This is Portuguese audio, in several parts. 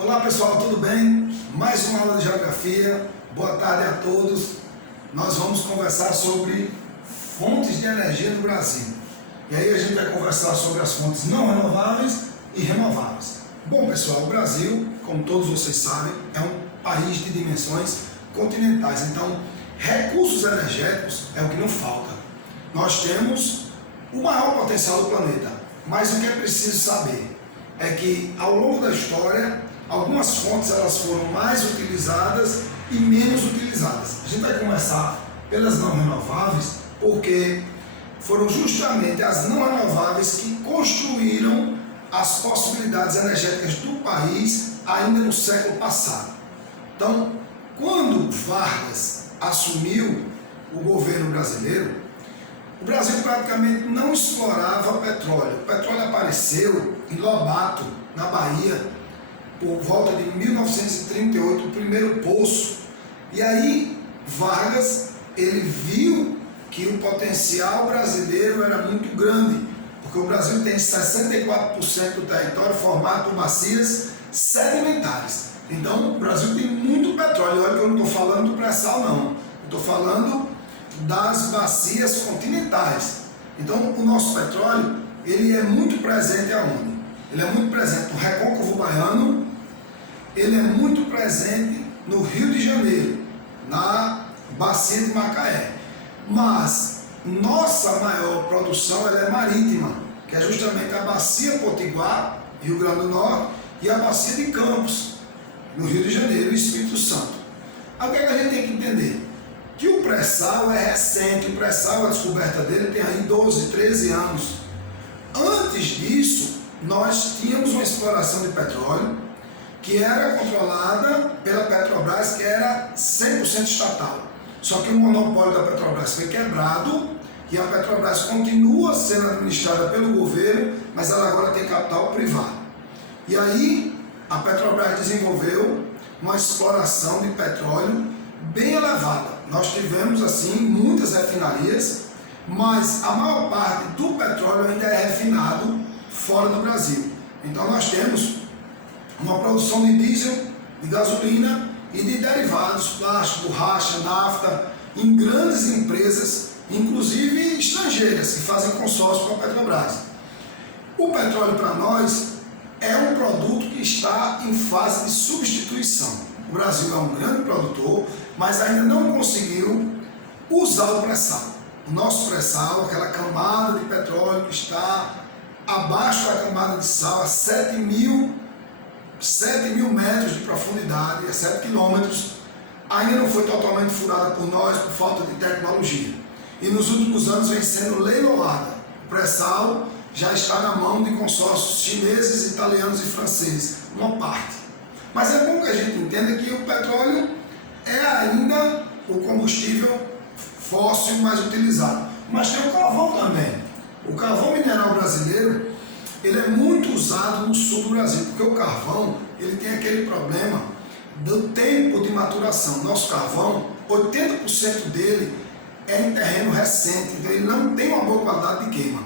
Olá pessoal, tudo bem? Mais uma aula de geografia. Boa tarde a todos. Nós vamos conversar sobre fontes de energia no Brasil. E aí a gente vai conversar sobre as fontes não renováveis e renováveis. Bom pessoal, o Brasil, como todos vocês sabem, é um país de dimensões continentais. Então, recursos energéticos é o que não falta. Nós temos o maior potencial do planeta, mas o que é preciso saber é que ao longo da história algumas fontes elas foram mais utilizadas e menos utilizadas. A gente vai começar pelas não renováveis, porque foram justamente as não renováveis que construíram as possibilidades energéticas do país ainda no século passado. Então, quando Vargas assumiu o governo brasileiro, o Brasil praticamente não explorava petróleo. O petróleo apareceu em Lobato, na Bahia, por volta de 1938, o primeiro poço. E aí Vargas, ele viu que o potencial brasileiro era muito grande, porque o Brasil tem 64% do território formado por bacias sedimentares. Então o Brasil tem muito petróleo. Olha que eu não estou falando do pré-sal não, estou falando das bacias continentais. Então o nosso petróleo, ele é muito presente aonde? Ele é muito presente no Recôncavo Baiano, ele é muito presente no Rio de Janeiro, na bacia de Macaé. Mas nossa maior produção ela é marítima, que é justamente a bacia Potiguar, Rio Grande do Norte, e a bacia de Campos, no Rio de Janeiro e Espírito Santo. Agora a gente tem que entender que o pré-sal é recente. O pré-sal, a descoberta dele tem aí 12, 13 anos. Antes disso, nós tínhamos uma exploração de petróleo que era controlada pela Petrobras, que era 100% estatal. Só que o monopólio da Petrobras foi quebrado e a Petrobras continua sendo administrada pelo governo, mas ela agora tem capital privado. E aí a Petrobras desenvolveu uma exploração de petróleo bem elevada. Nós tivemos assim muitas refinarias, mas a maior parte do petróleo ainda é refinado fora do Brasil. Então nós temos uma produção de diesel, de gasolina e de derivados, plástico, borracha, nafta, em grandes empresas, inclusive estrangeiras, que fazem consórcio com a Petrobras. O petróleo para nós é um produto que está em fase de substituição. O Brasil é um grande produtor, mas ainda não conseguiu usar o pré-sal. O nosso pré-sal, aquela camada de petróleo que está abaixo da camada de sal, a 7 mil metros de profundidade, a 7 quilômetros, ainda não foi totalmente furada por nós por falta de tecnologia. E nos últimos anos vem sendo leiloada. O pré-sal já está na mão de consórcios chineses, italianos e franceses, uma parte. Mas é bom que a gente entenda que o petróleo é ainda o combustível fóssil mais utilizado. Mas tem o carvão também. O carvão mineral brasileiro, ele é muito usado no sul do Brasil, porque o carvão, ele tem aquele problema do tempo de maturação. Nosso carvão, 80% dele é em terreno recente, então ele não tem uma boa qualidade de queima.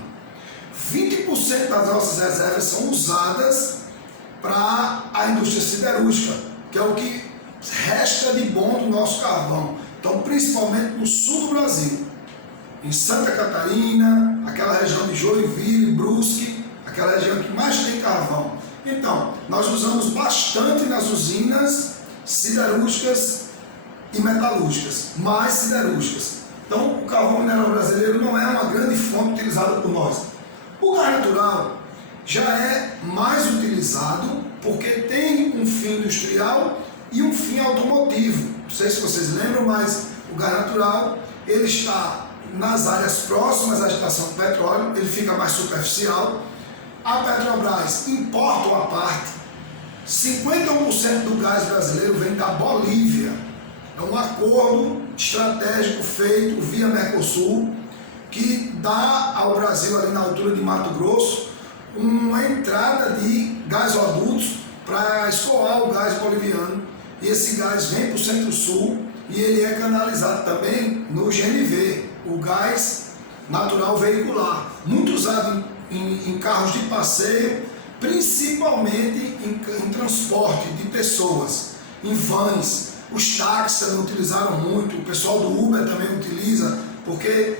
20% das nossas reservas são usadas para a indústria siderúrgica, que é o que resta de bom do nosso carvão. Então, principalmente no sul do Brasil, em Santa Catarina, aquela região de Joinville, Brusque, aquela região que mais tem carvão. Então, nós usamos bastante nas usinas siderúrgicas e metalúrgicas, mais siderúrgicas. Então, o carvão mineral brasileiro não é uma grande fonte utilizada por nós. O gás natural já é mais utilizado porque tem um fim industrial e um fim automotivo. Não sei se vocês lembram, mas o gás natural ele está nas áreas próximas à estação de petróleo, ele fica mais superficial. A Petrobras importa uma parte, 51% do gás brasileiro vem da Bolívia. É um acordo estratégico feito via Mercosul, que dá ao Brasil, ali na altura de Mato Grosso, uma entrada de gasodutos para escoar o gás boliviano. E esse gás vem para o Centro-Sul e ele é canalizado também no GNV, o gás natural veicular, muito usado em carros de passeio principalmente em transporte de pessoas, em vans. Os táxis também utilizaram muito, o pessoal do Uber também utiliza, porque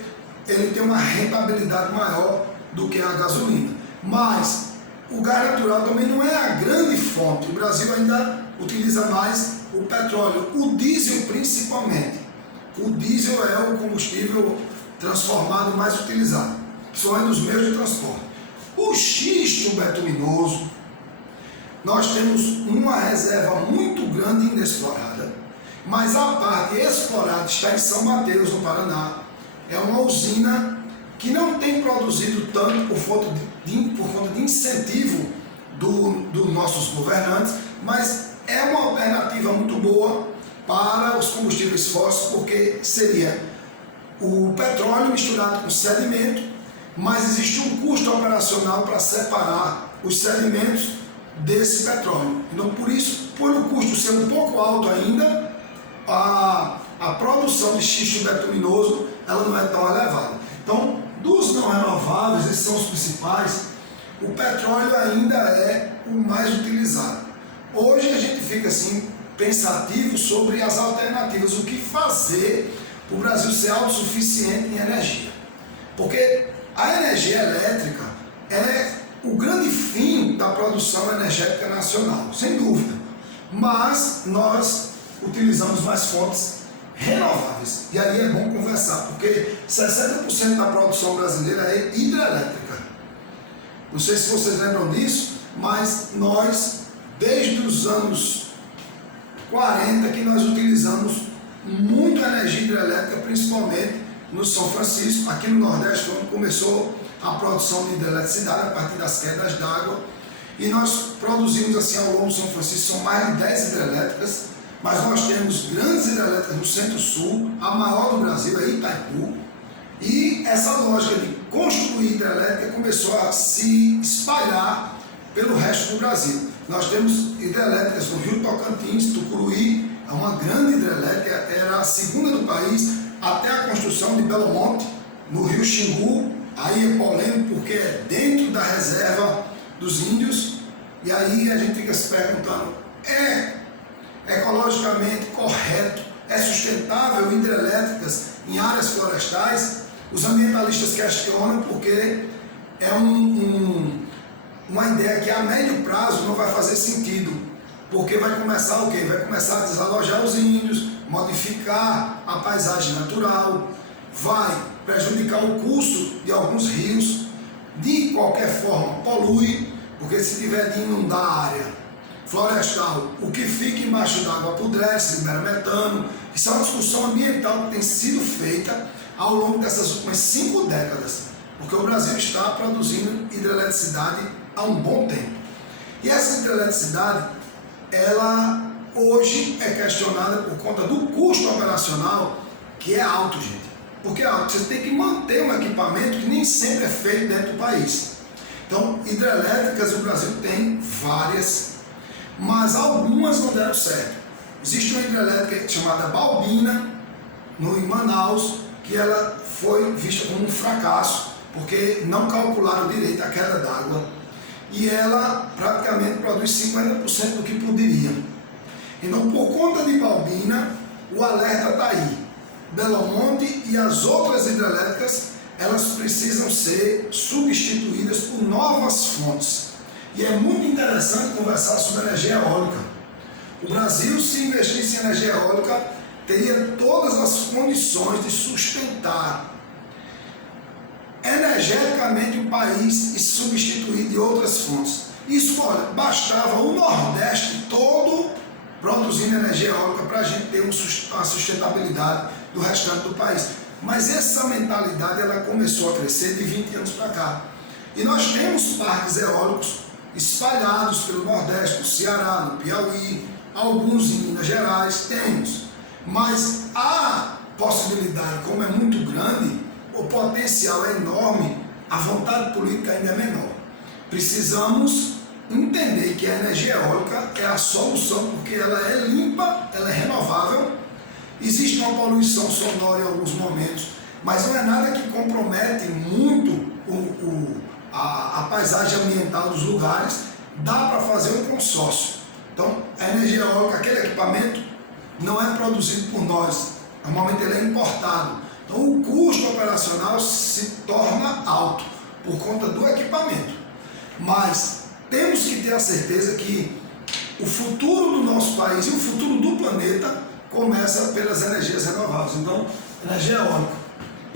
ele tem uma rentabilidade maior do que a gasolina. Mas o gás natural também não é a grande fonte, o Brasil ainda utiliza mais o petróleo, o diesel principalmente. O diesel é o combustível transformado mais utilizado, principalmente nos meios de transporte. O xisto betuminoso, nós temos uma reserva muito grande inexplorada, mas a parte explorada está em São Mateus, no Paraná. É uma usina que não tem produzido tanto por conta de incentivo dos nossos governantes, mas é uma alternativa muito boa para os combustíveis fósseis, porque seria o petróleo misturado com sedimento, mas existe um custo operacional para separar os sedimentos desse petróleo. Então, por isso, por o custo ser um pouco alto ainda, a produção de xisto betuminoso ela não é tão elevada. Então, dos não renováveis, esses são os principais, o petróleo ainda é o mais utilizado. Hoje a gente fica assim pensativo sobre as alternativas, o que fazer para o Brasil ser autossuficiente em energia. Porque a energia elétrica é o grande fim da produção energética nacional, sem dúvida. Mas nós utilizamos mais fontes renováveis. E aí é bom conversar, porque 60% da produção brasileira é hidrelétrica. Não sei se vocês lembram disso, mas nós, desde os anos 40, que nós utilizamos muito energia hidrelétrica, principalmente no São Francisco, aqui no Nordeste, onde começou a produção de hidroeletricidade a partir das quedas d'água. E nós produzimos assim ao longo do São Francisco, são mais de 10 hidrelétricas, mas nós temos grandes hidrelétricas no Centro-Sul, a maior do Brasil é Itaipu, e essa lógica de construir hidrelétrica começou a se espalhar pelo resto do Brasil. Nós temos hidrelétricas no Rio Tocantins, Tucuruí, é uma grande hidrelétrica, era a segunda do país, até a construção de Belo Monte, no Rio Xingu. Aí é polêmico porque é dentro da reserva dos índios, e aí a gente fica se perguntando, é ecologicamente correto, é sustentável hidrelétricas em áreas florestais? Os ambientalistas questionam porque é uma ideia que a médio prazo não vai fazer sentido, porque vai começar o quê? Vai começar a desalojar os índios, modificar a paisagem natural, vai prejudicar o curso de alguns rios, de qualquer forma polui, porque se tiver de inundar a área florestal, o que fica embaixo d'água apodrece, libera metano. Isso é uma discussão ambiental que tem sido feita ao longo dessas últimas 5 décadas, porque o Brasil está produzindo hidroeletricidade há um bom tempo. E essa hidroeletricidade, ela hoje é questionada por conta do custo operacional, que é alto, gente. Porque é alto, você tem que manter um equipamento que nem sempre é feito dentro do país. Então, hidrelétricas o Brasil tem várias, mas algumas não deram certo. Existe uma hidrelétrica chamada Balbina, em Manaus, que ela foi vista como um fracasso, porque não calcularam direito a queda d'água, e ela praticamente produz 50% do que poderia. Então, por conta de Balbina, o alerta está aí. Belo Monte e as outras hidrelétricas, elas precisam ser substituídas por novas fontes. E é muito interessante conversar sobre energia eólica. O Brasil, se investisse em energia eólica, teria todas as condições de sustentar energeticamente o país e substituir de outras fontes. Isso, olha, bastava o Nordeste todo produzindo energia eólica para a gente ter uma sustentabilidade do restante do país. Mas essa mentalidade ela começou a crescer de 20 anos para cá. E nós temos parques eólicos espalhados pelo Nordeste, no Ceará, no Piauí, alguns em Minas Gerais, temos. Mas a possibilidade, como é muito grande, o potencial é enorme, a vontade política ainda é menor. Precisamos entender que a energia eólica é a solução, porque ela é limpa, ela é renovável. Existe uma poluição sonora em alguns momentos, mas não é nada que compromete muito a paisagem ambiental dos lugares, dá para fazer um consórcio. Então, a energia eólica, aquele equipamento, não é produzido por nós, normalmente ele é importado. Então, o custo operacional se torna alto por conta do equipamento. Mas temos que ter a certeza que o futuro do nosso país e o futuro do planeta começa pelas energias renováveis. Então, energia eólica.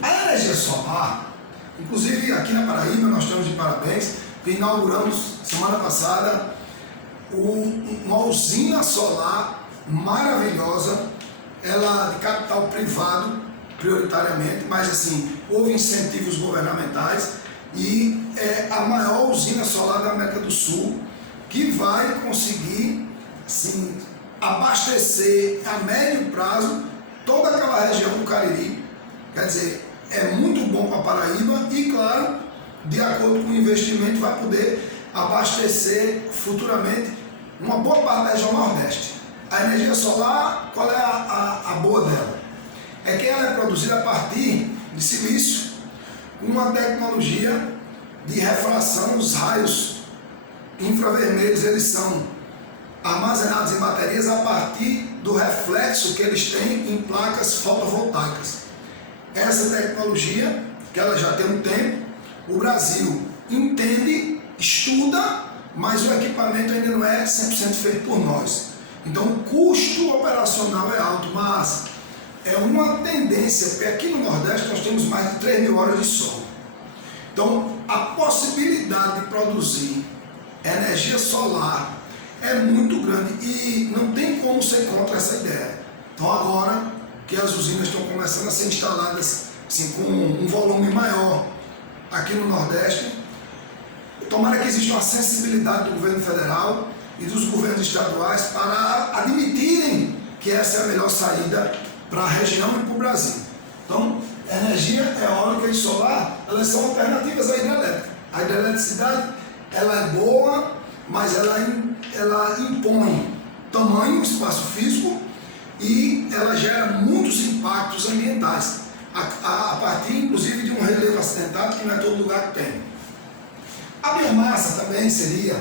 A energia solar, inclusive aqui na Paraíba, nós estamos de parabéns, que inauguramos semana passada uma usina solar maravilhosa, ela de capital privado prioritariamente, mas assim, houve incentivos governamentais e é a maior usina solar da América do Sul, que vai conseguir assim, abastecer a médio prazo toda aquela região do Cariri. Quer dizer, é muito bom para a Paraíba e, claro, de acordo com o investimento, vai poder abastecer futuramente uma boa parte da região Nordeste. A energia solar, qual é a boa dela? É que ela é produzida a partir de silício, com uma tecnologia de refração dos raios infravermelhos. Eles são armazenados em baterias a partir do reflexo que eles têm em placas fotovoltaicas. Essa tecnologia, que ela já tem um tempo, o Brasil entende, estuda, mas o equipamento ainda não é 100% feito por nós. Então o custo operacional é alto, mas é uma tendência, porque aqui no Nordeste nós temos mais de 3.000 horas de sol. Então a possibilidade de produzir energia solar é muito grande e não tem como ser contra essa ideia. Então agora que as usinas estão começando a ser instaladas assim, com um volume maior aqui no Nordeste, tomara que exista uma sensibilidade do governo federal e dos governos estaduais para admitirem que essa é a melhor saída para a região e para o Brasil. Então, energia eólica e solar, elas são alternativas à hidrelétrica. A hidroeletricidade, ela é boa, mas ela impõe tamanho, espaço físico, e ela gera muitos impactos ambientais, a partir inclusive de um relevo acidentado que não é todo lugar que tem. A biomassa também seria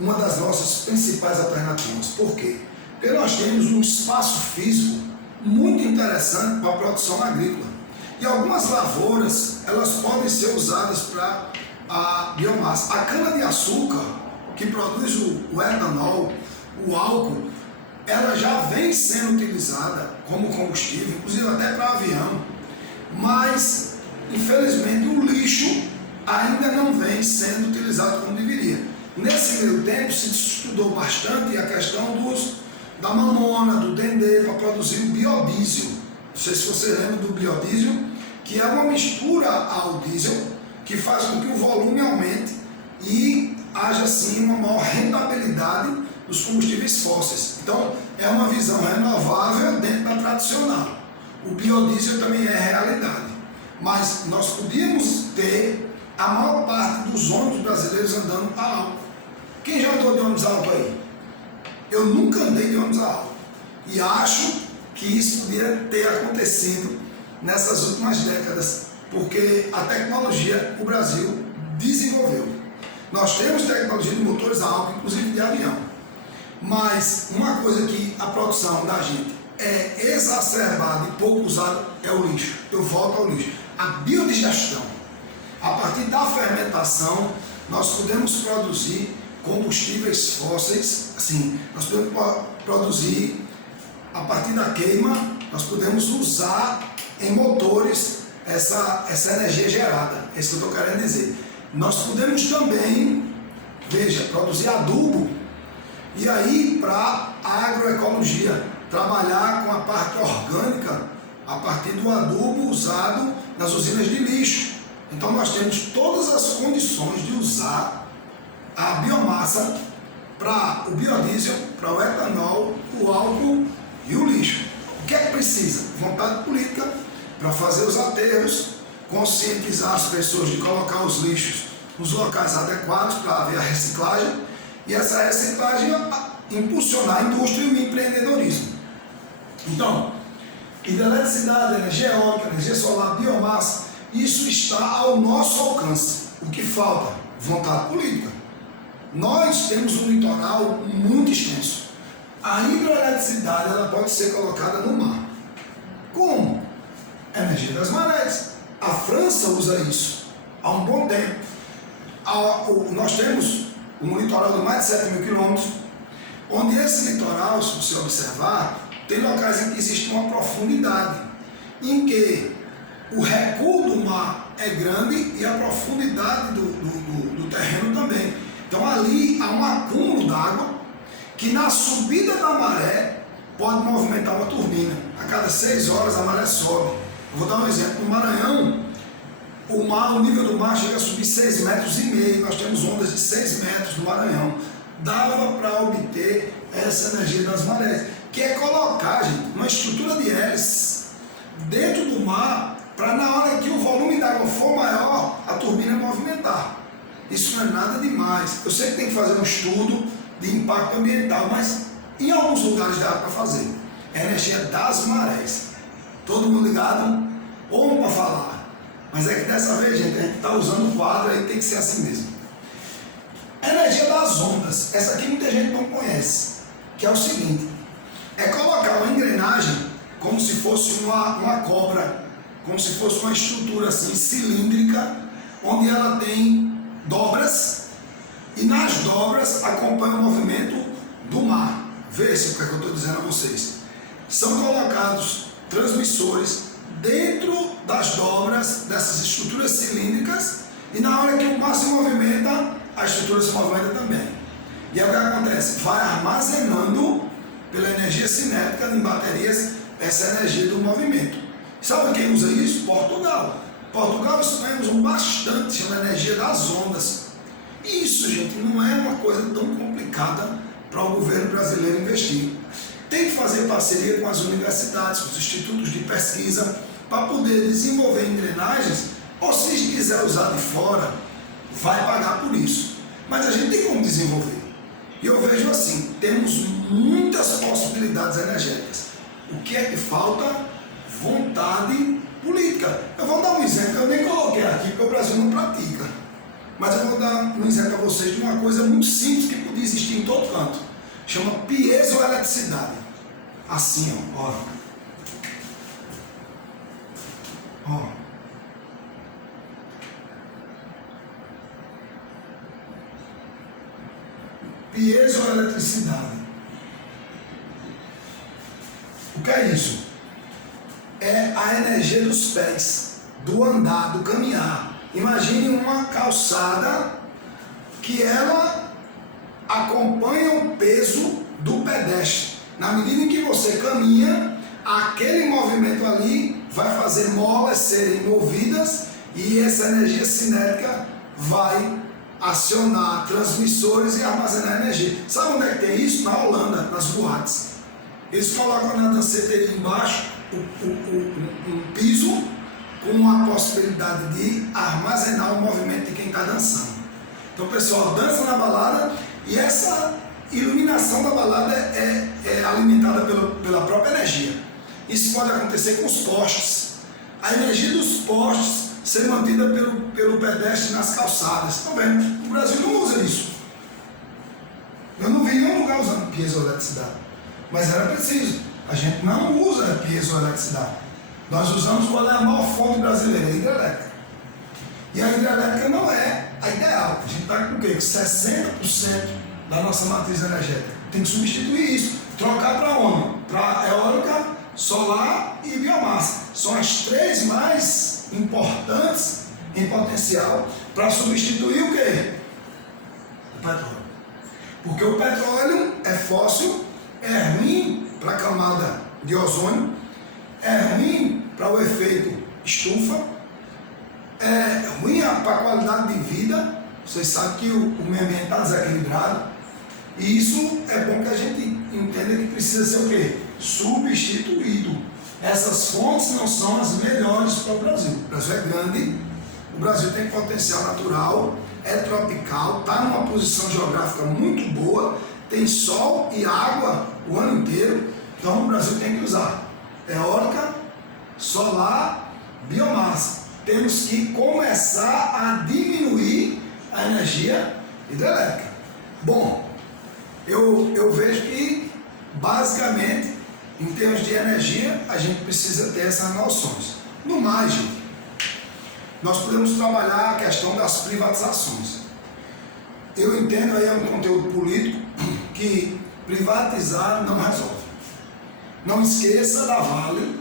uma das nossas principais alternativas. Por quê? Porque nós temos um espaço físico muito interessante para a produção agrícola. E algumas lavouras, elas podem ser usadas para a biomassa. A cana-de-açúcar, que produz o etanol, o álcool, ela já vem sendo utilizada como combustível, inclusive até para avião, mas infelizmente o lixo ainda não vem sendo utilizado como deveria. Nesse meio tempo se estudou bastante a questão da mamona, do dendê, para produzir o biodiesel. Não sei se você lembra do biodiesel, que é uma mistura ao diesel que faz com que o volume aumente e haja assim uma maior rentabilidade dos combustíveis fósseis. Então é uma visão renovável dentro da tradicional. O biodiesel também é realidade, mas nós podíamos ter a maior parte dos ônibus brasileiros andando a álcool. Quem já andou de ônibus a álcool aí? Eu nunca andei de ônibus a álcool e acho que isso poderia ter acontecido nessas últimas décadas, porque a tecnologia o Brasil desenvolveu. Nós temos tecnologia de motores a álcool, inclusive de avião, mas uma coisa que a produção da gente é exacerbada e pouco usada é o lixo. Eu volto ao lixo. A biodigestão. A partir da fermentação, nós podemos produzir combustíveis fósseis, assim, nós podemos produzir, a partir da queima, nós podemos usar em motores essa energia gerada, é isso que eu estou querendo dizer. Nós podemos também, veja, produzir adubo, e aí para a agroecologia, trabalhar com a parte orgânica a partir do adubo usado nas usinas de lixo. Então nós temos todas as condições de usar a biomassa para o biodiesel, para o etanol, o álcool e o lixo. O que é que precisa? Vontade política para fazer os aterros, conscientizar as pessoas de colocar os lixos nos locais adequados para haver a reciclagem, e essa reciclagem impulsionar a indústria e o empreendedorismo. Então, hidroeletricidade, energia eólica, energia solar, biomassa, isso está ao nosso alcance. O que falta? Vontade política. Nós temos um litoral muito extenso. A hidroeletricidade ela pode ser colocada no mar. Como? Energia das marés. A França usa isso há um bom tempo. Nós temos um litoral de mais de 7.000 quilômetros, onde esse litoral, se você observar, tem locais em que existe uma profundidade, em que o recuo do mar é grande e a profundidade do terreno também. Então ali há um acúmulo d'água que na subida da maré pode movimentar uma turbina. A cada 6 horas a maré sobe. Eu vou dar um exemplo. No Maranhão, o nível do mar chega a subir 6,5 metros. Nós temos ondas de 6 metros no Maranhão. Dava para obter essa energia das marés, que é colocar, gente, uma estrutura de hélices dentro do mar para na hora que o volume d'água for maior, a turbina movimentar. Isso não é nada demais. Eu sei que tem que fazer um estudo de impacto ambiental, mas em alguns lugares dá para fazer. É a energia das marés. Todo mundo ligado? Ou para falar. Mas é que dessa vez, gente, a gente está usando o quadro aí, tem que ser assim mesmo. A energia das ondas. Essa aqui muita gente não conhece. Que é o seguinte. É colocar uma engrenagem como se fosse uma cobra, como se fosse uma estrutura assim, cilíndrica, onde ela tem dobras, e nas dobras acompanha o movimento do mar. Veja o que é que eu estou dizendo a vocês. São colocados transmissores dentro das dobras dessas estruturas cilíndricas, e na hora que o mar se movimenta, a estrutura se movimenta também. E aí o que acontece? Vai armazenando pela energia cinética em baterias essa energia do movimento. Sabe quem usa isso? Portugal. Portugal usam bastante, chama energia das ondas. E isso, gente, não é uma coisa tão complicada para o governo brasileiro investir. Tem que fazer parceria com as universidades, com os institutos de pesquisa, para poder desenvolver engrenagens, ou se quiser usar de fora, vai pagar por isso. Mas a gente tem como desenvolver. E eu vejo assim, temos muitas possibilidades energéticas. O que é que falta? Vontade política. Eu vou dar um exemplo, eu nem coloquei aqui porque o Brasil não pratica. Mas eu vou dar um exemplo a vocês de uma coisa muito simples que podia existir em todo canto. Chama piezoeletricidade. Assim, ó. Ó. Piezoeletricidade. O que é isso? É a energia dos pés, do andar, do caminhar. Imagine uma calçada que ela acompanha o peso do pedestre. Na medida em que você caminha, aquele movimento ali vai fazer molas serem movidas e essa energia cinética vai acionar transmissores e armazenar energia. Sabe onde é que tem isso? Na Holanda, nas boates. Eles colocam na danceteria embaixo um piso com a possibilidade de armazenar o movimento de quem está dançando. Então o pessoal dança na balada e essa iluminação da balada é alimentada pela própria energia. Isso pode acontecer com os postes. A energia dos postes ser mantida pelo pedestre nas calçadas. Estão vendo? O Brasil não usa isso. Eu não vi nenhum lugar usando piezoeletricidade. Mas era preciso. A gente não usa piezoeletricidade. Nós usamos qual é a maior fonte brasileira, a hidrelétrica. E a hidrelétrica não é a ideal. A gente está com o quê? 60% da nossa matriz energética. Tem que substituir isso. Trocar para onde? Para eólica, solar e biomassa. São as 3 mais importantes em potencial para substituir o quê? O petróleo. Porque o petróleo é fóssil, é ruim para a camada de ozônio, é ruim para o efeito estufa, é ruim para a qualidade de vida. Vocês sabem que o meio ambiente está desequilibrado. E isso é bom que a gente entenda que precisa ser o quê? Substituído. Essas fontes não são as melhores para o Brasil. O Brasil é grande, o Brasil tem potencial natural, é tropical, está numa posição geográfica muito boa, tem sol e água o ano inteiro. Então o Brasil tem que usar eólica, solar, biomassa. Temos que começar a diminuir a energia hidrelétrica. Bom, eu vejo que, basicamente, em termos de energia, a gente precisa ter essas noções. No mais, gente, nós podemos trabalhar a questão das privatizações. Eu entendo aí, é um conteúdo político, que privatizar não resolve. Não esqueça da Vale,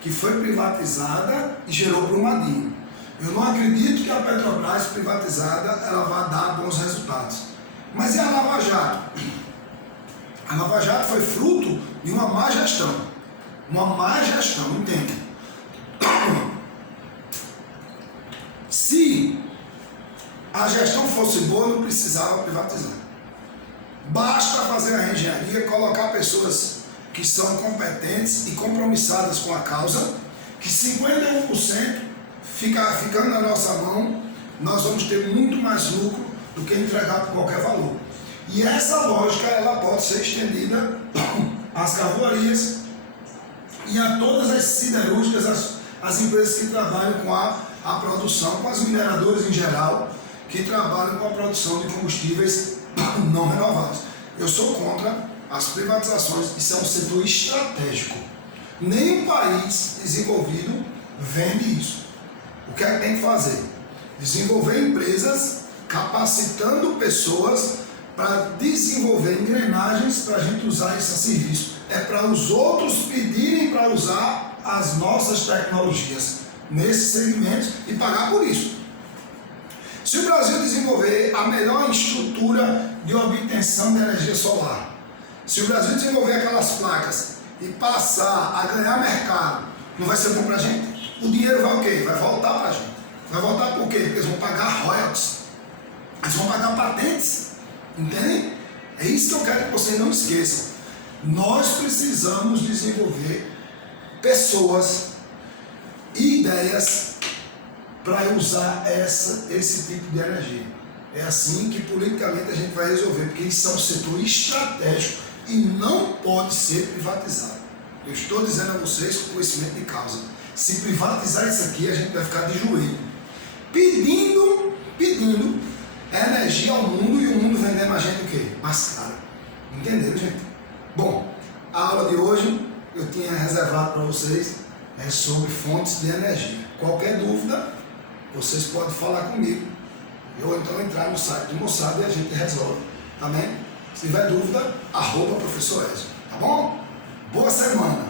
que foi privatizada e gerou Brumadinho. Eu não acredito que a Petrobras privatizada ela vá dar bons resultados. Mas e a Lava Jato? A Lava Jato foi fruto de uma má gestão. Uma má gestão, entende? Se a gestão fosse boa, não precisava privatizar. Basta fazer a engenharia, colocar pessoas que são competentes e compromissadas com a causa, que 51% ficando na nossa mão, nós vamos ter muito mais lucro do que entregar por qualquer valor. E essa lógica ela pode ser estendida às carvoarias e a todas as siderúrgicas, as empresas que trabalham com a produção, com as mineradoras em geral, que trabalham com a produção de combustíveis não renováveis. Eu sou contra as privatizações, isso é um setor estratégico. Nenhum país desenvolvido vende isso. O que é que tem que fazer? Desenvolver empresas capacitando pessoas para desenvolver engrenagens para a gente usar esse serviço. É para os outros pedirem para usar as nossas tecnologias nesses segmentos e pagar por isso. Se o Brasil desenvolver a melhor estrutura de obtenção de energia solar, se o Brasil desenvolver aquelas placas e passar a ganhar mercado, não vai ser bom para a gente? O dinheiro vai o quê? Vai voltar para a gente. Vai voltar por quê? Porque eles vão pagar royalties, eles vão pagar patentes, entendem? É isso que eu quero que vocês não esqueçam. Nós precisamos desenvolver pessoas e ideias para usar esse tipo de energia. É assim que politicamente a gente vai resolver, porque isso é um setor estratégico e não pode ser privatizado. Eu estou dizendo a vocês com conhecimento de causa. Se privatizar isso aqui, a gente vai ficar de joelho, pedindo energia ao mundo, e o mundo vendendo a gente o quê? Mais caro. Entenderam, gente? Bom, a aula de hoje eu tinha reservado para vocês sobre fontes de energia. Qualquer dúvida, vocês podem falar comigo. Ou então entrar no site do Moçada e a gente resolve. Tá bem? Se tiver dúvida, @professor Ezio. Tá bom? Boa semana!